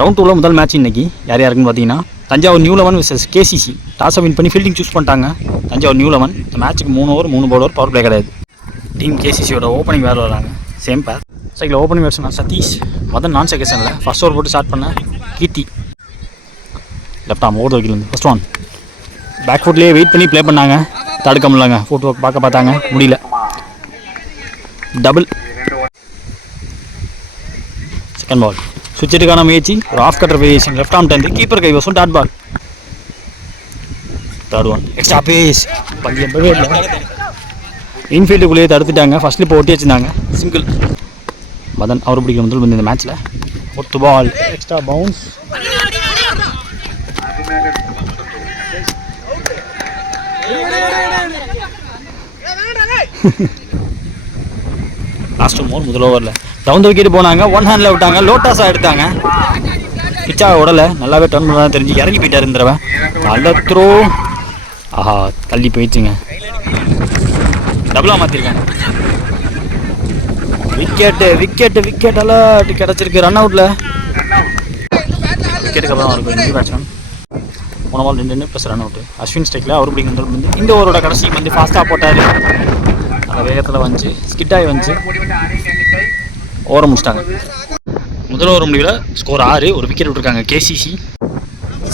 Round 2ல முதல் match இன்னைக்கு யார் யாருக்குன்னு பார்த்தீங்கன்னா தஞ்சாவூர் நியூ 11 vs கேசிசி. டாஸை வின் பண்ணி ஃபீல்டிங் சூஸ் பண்ணிட்டாங்க தஞ்சாவூர் நியூ 11. இந்த மேட்ச்சுக்கு 3 ஓவர் 3 பவுலர், பவர் பிளே கிடையாது. டீம் கேசிசியோட ஓப்பனிங் வேறு வராங்க, same pair. Cycle opening batsman Satish, Madan நான் செகஷனில் ஃபர்ஸ்ட் ஓவர் போட்டு ஸ்டார்ட் பண்ண கீர்த்தி. லெஃப்ட் ஆம் ஓவர் வைக்கல ஃபர்ஸ்ட் ஒன். பேக் ஃபுட்லேயே வெயிட் பண்ணி ப்ளே பண்ணாங்க, தடுக்க முடியலங்க. ஃபுட் ஒர்க் பார்க்க பார்த்தாங்க, முடியல. டபுள். செகண்ட் பால் சுவிட்சுக்கான முயற்சி, ஒரு off cutter variation, left arm turn, keeper கைவசம், dot ball. Third one extra pace, பந்து எம்பவே இல்லை. இன்ஃபீல்டுக்குள்ளேயே தடுத்துட்டாங்க, ஃபர்ஸ்ட்லி இப்போ ஒட்டி வச்சுருந்தாங்க, சிங்கிள். மதன் அவர் பிடிக்கிற முதல் வந்து இந்த மேட்ச்சில் ஒத்து பால், எக்ஸ்ட்ரா பவுன்ஸ். லாஸ்ட் மோர் முதல் ஓவரில் டவுன் விக்கெட் போனாங்க, ஒன் ஹேண்டில் விட்டாங்க, லோட்டாஸாக எடுத்தாங்க. பிச்சாக உடலை நல்லாவே டர்ன் பண்ணதான் தெரிஞ்சு இறங்கி போயிட்டார் இருந்தவன். நல்ல த்ரோ, ஆஹா தள்ளி போயிடுச்சுங்க. டபுளாக மாற்றிருக்காங்க. விக்கெட் அலர்ட் கிடச்சிருக்கு ரன் அவுட்டில். விக்கெட்டுக்கு அப்புறம் அவருக்கு நியூ பேட்ஸ்மேன். போன பால் 2 + ரன் அவுட்டு. அஸ்வின் ஸ்ட்ரைக்கில் அவர் பிடிக்கிற வந்து இந்த ஓவரோட கடைசி வந்து ஃபாஸ்ட்டாக போட்டார். அந்த வேகத்தில் வந்துச்சு, ஸ்கிட்டாகி வந்துச்சு, ஓவரை முடிச்சிட்டாங்க. முதல் ஓவர் முடிவில் ஸ்கோர் 6, ஒரு விக்கெட் விட்டுருக்காங்க கேசிசி.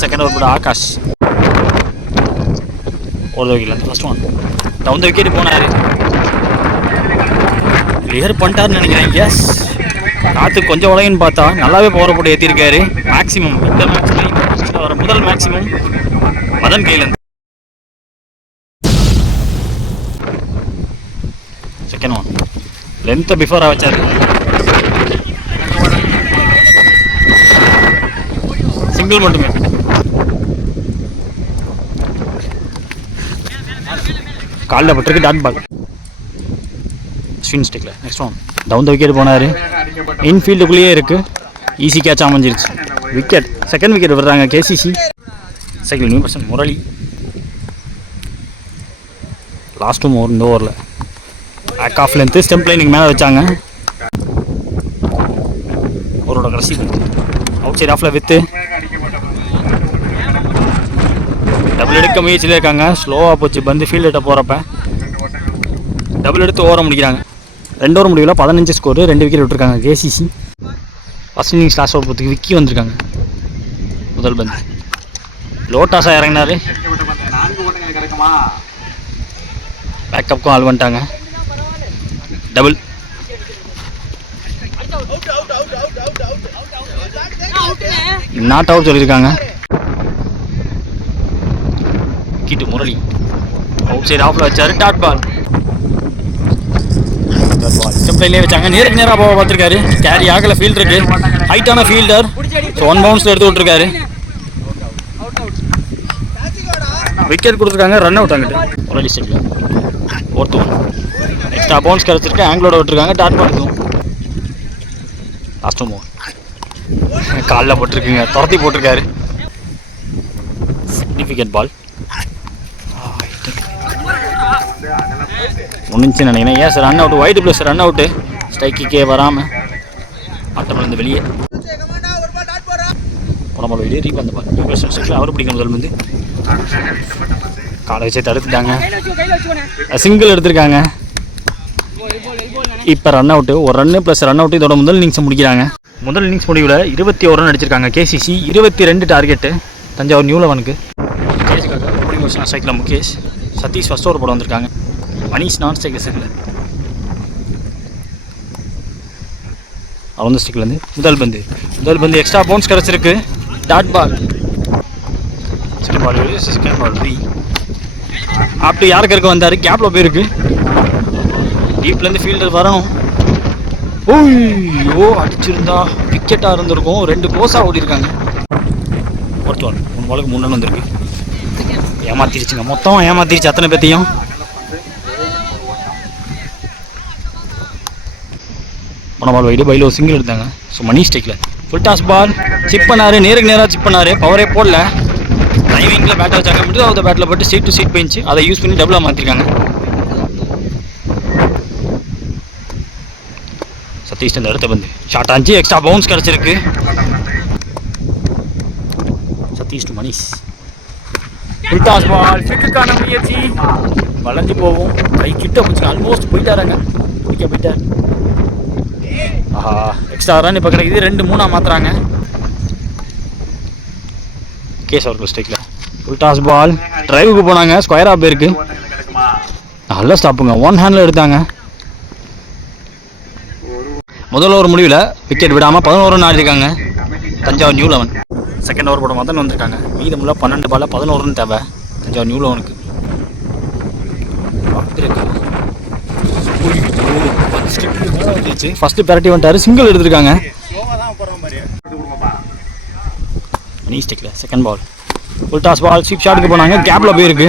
செகண்ட் ஓவர் போட ஆகாஷ் ஓவர் வைக்கல. First one down the wicket போனார், கிளியர் பண்ணிட்டாருன்னு நினைக்கிறேன். எஸ், காற்று கொஞ்சம் உலகன்னு பார்த்தா நல்லாவே பவரை போட்டு ஏற்றிருக்காரு. மேக்ஸிமம் இந்த மேட்ச்ல வர முதல் மேக்ஸிமம் மதன் கையிலேருந்து. செகண்ட் ஒன் லென்த்தை பிஃபோராக வச்சார், சிங்கிள் மட்டுமே. காலில் பட்டிருக்கு, டாட் பால். ஸ்வின் ஸ்டிக்கில் next one down the wicket போனார், இன்ஃபீல்டுக்குள்ளேயே இருக்குது, ஈஸி கேட்ச் அமைஞ்சிருச்சு. விக்கெட், செகண்ட் விக்கெட் விடுறாங்க KCC. Cycle new person Murali. லாஸ்ட்டும் ஓவர் இந்த ஓவரில் பேக் ஆஃப் லென்த்து, ஸ்டெம்ப் லைனுக்கு மேலே வச்சாங்க. ஓவரோட கடைசி அவுட் சைட் ஆஃபில் வித்து டபுள் எடுக்க முயற்சியில் இருக்காங்க. ஸ்லோவாக போச்சு பந்து ஃபீல்டிட்ட போகிறப்ப. டபுள் எடுத்து ஓவரை முடிக்கிறாங்க. 2 ஓவர் முடிவில் 15 ஸ்கோரு, 2 விக்கெட் விட்டுருக்காங்க KCC. First innings last over போகிறதுக்கு விக்கி வந்திருக்காங்க. முதல் பந்து லோட்டாஸாக இறங்கினார், பேக்கப்புக்கும் ஆள் வந்துட்டாங்க. டபுள். நாட் அவுட் சொல்லியிருக்காங்க. கிட்டு முரளி அவுட் சைட் ஆஃப்ல வச்சாரு, டாட் பால். ஸ்டெம்ப்லைன்லேயே வச்சாங்க, நேருக்கு நேராக போக பார்த்துருக்காரு, கேரி ஆகலை, ஃபீல்டருக்கு ஹைட்டான ஃபீல்டர். ஸோ 1 பவுன்ஸில் எடுத்து விட்டுருக்காரு. விக்கெட் கொடுத்துருக்காங்க, ரன் அவுட் ஆகிட்டு. முரளி ஸ்டெக்கில் ஒருத்தர் எக்ஸ்ட்ரா பவுன்ஸ் கிடச்சிருக்கு, ஆங்கிளோட விட்டுருக்காங்க, டாட் பால். இதுவும் லாஸ்ட் ஓவர் காலில் போட்டிருக்குங்க, துரத்தி போட்டிருக்காரு. சிக்னிஃபிகண்ட் பால் முடிஞ்சுன்னு நினைக்கிறேன். ஏன் sir run out, wide plus run out, ஸ்ட்ரைக்கே வராமல் ஆட்டமில் வெளியே உடம்பு வெளியே ரீப் அந்த பால். அவர் பிடிக்கும் முதல் வந்து காலை வச்சே தடுத்துட்டாங்க, சிங்கிள் எடுத்திருக்காங்க. இப்போ ரன் அவுட்டு, ஒரு ரன்னு ப்ளஸ் ரன் அவுட்டு. இதோட முதல் இன்னிங்ஸ் முடிக்கிறாங்க. முதல் இன்னிங்ஸ் முடிவில் 21 ஓவர் அடிச்சிருக்காங்க கேசிசி. 22 டார்கெட்டு தஞ்சாவூர் நியூ 11க்கு. ஸ்ட்ரைக்கில் முகேஷ், சதீஷ் ஃபர்ஸ்ட் ஓவர் போட வந்திருக்காங்க. மணிஷ் நான் ஸ்ட்ரைக்கில் செட்டில். அவங்க ஸ்டிக்லேருந்து முதல் பந்து எக்ஸ்ட்ரா பவுன்ஸ் கிடச்சிருக்கு, டாட் பால். Second ball 3. அப்படி யாருக்கு இருக்க வந்தார், கேப்பில் போயிருக்கு. டீப்லேருந்து ஃபீல்டர் வரணும். ஓய்யோ, அடிச்சிருந்தா விக்கெட்டாக இருந்திருக்கும். 2 க்ளோஸாக ஓடிருக்காங்க. ஒருத்தர் 3 பாலுக்கு 3 ரன் வந்திருக்கு. ஏமாத்திருச்சுங்க, மொத்தம் ஏமாத்திருச்சு அத்தனை பேத்தையும். போன பால் வைடு, பைலோ சிங்கிள் எடுத்தாங்க. ஸோ மணி ஸ்டேக்கில் ஃபுல் டாஸ் பால் சிப் பண்ணார், நேருக்கு நேராக சிப் பண்ணார், பவரே போடல. டைமிங்கில் பேட்டை வச்சாங்க, மட்டும் அந்த பேட்டில் போட்டு சீட் டு சீட் போயிடுச்சு. அதை யூஸ் பண்ணி டபுளாக மாற்றிருக்காங்க. சதீஷ் அந்த அடுத்த பந்து ஷார்ட் ஆச்சு, எக்ஸ்ட்ரா பவுன்ஸ் கிடச்சிருக்கு. North east Manish. Full toss ball, ஃபிக்குக்கான முயற்சி வளைஞ்சு போகும். கை கிட்ட பிடிச்சி ஆல்மோஸ்ட் போயிட்டாராங்க, பிடிக்க போயிட்டார். ஆஹா, எக்ஸ்ட்ரா ரன் இப்போ கிடைக்குது. 2-3 மாற்றுறாங்க. கேஸ் அவர்கள் ஸ்ட்ரைக்கில். ஃபுல் டாஸ் பால், டிரைவுக்கு போனாங்க, ஸ்கொயராக போயிருக்கு. நல்ல ஸ்டாப்புங்க, 1 ஹேண்டில் எடுத்தாங்க. முதல் ஓவர் முடிவில் விக்கெட் விடாமல் 11 ரன் ஆடிருக்காங்க தஞ்சாவூர் நியூ 11. செகண்ட் ஓவர் போட மதன் வந்திருக்காங்க. மீதமுள்ள 12 பால் 11 ரன் தேவை தஞ்சாவூர் நியூ 11க்கு. ஃபர்ஸ்ட் பேரட்டி வந்துட்டாரு, சிங்கிள் எடுத்திருக்காங்க. மணி ஸ்டிக்ல second ball, full toss ball, sweep ஷாட்டுக்கு போனாங்க, கேப்ல போயிருக்கு.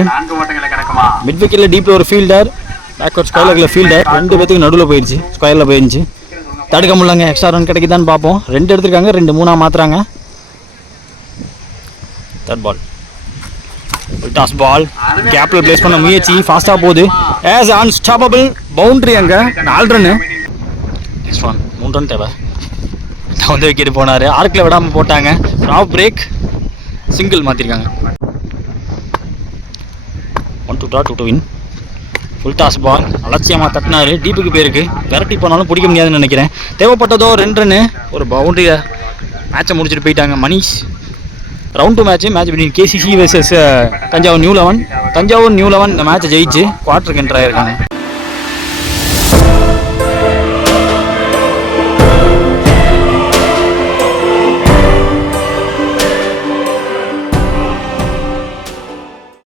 மிட் விக்கெட்ல டீப்ல ஒரு ஃபீல்டர், பேக்வர்ட் ஸ்கொயர்ல ஃபீல்டர், 2 பேத்துக்கு நடுவில் போயிடுச்சு, ஸ்கொயர்ல போயிருந்துச்சு. தடுக்க முடியலங்க. எக்ஸ்ட்ரா ரன் கிடைக்குதான்னு பார்ப்போம். 2 எடுத்திருக்காங்க, 2-3 மாத்துறாங்க. Third ball, full toss ball, கேப்ல பிளேஸ் பண்ண முயற்சி, ஃபாஸ்டா போகுது. ஆஸ் அன்ஸ்டாப்பபிள், பவுண்டரி அங்க 4 ரன். நெக்ஸ்ட் ஒன் 3 ரன் தேவை. வந்து விக்கெட் போனாரு, ஆர்க்கில் விடாமல் போட்டாங்க. ஆஃப் பிரேக், சிங்கிள் மாற்றிருக்காங்க. 1-2 to win. Full toss ball, அலட்சியமாக தட்டினாரு, டீப்புக்கு போயிருக்கு. விரட்டி போனாலும் பிடிக்க முடியாதுன்னு நினைக்கிறேன். தேவைப்பட்டதோ 2 ரன்னு, ஒரு பவுண்டரியை மேட்சை முடிச்சுட்டு போயிட்டாங்க Manish. Round 2 match between KCC vs Thanjavur new 11. Thanjavur new 11 இந்த மேட்சை ஜெயிச்சு குவார்ட்டருக்கு என்ட்ரு ஆயிருக்காங்க.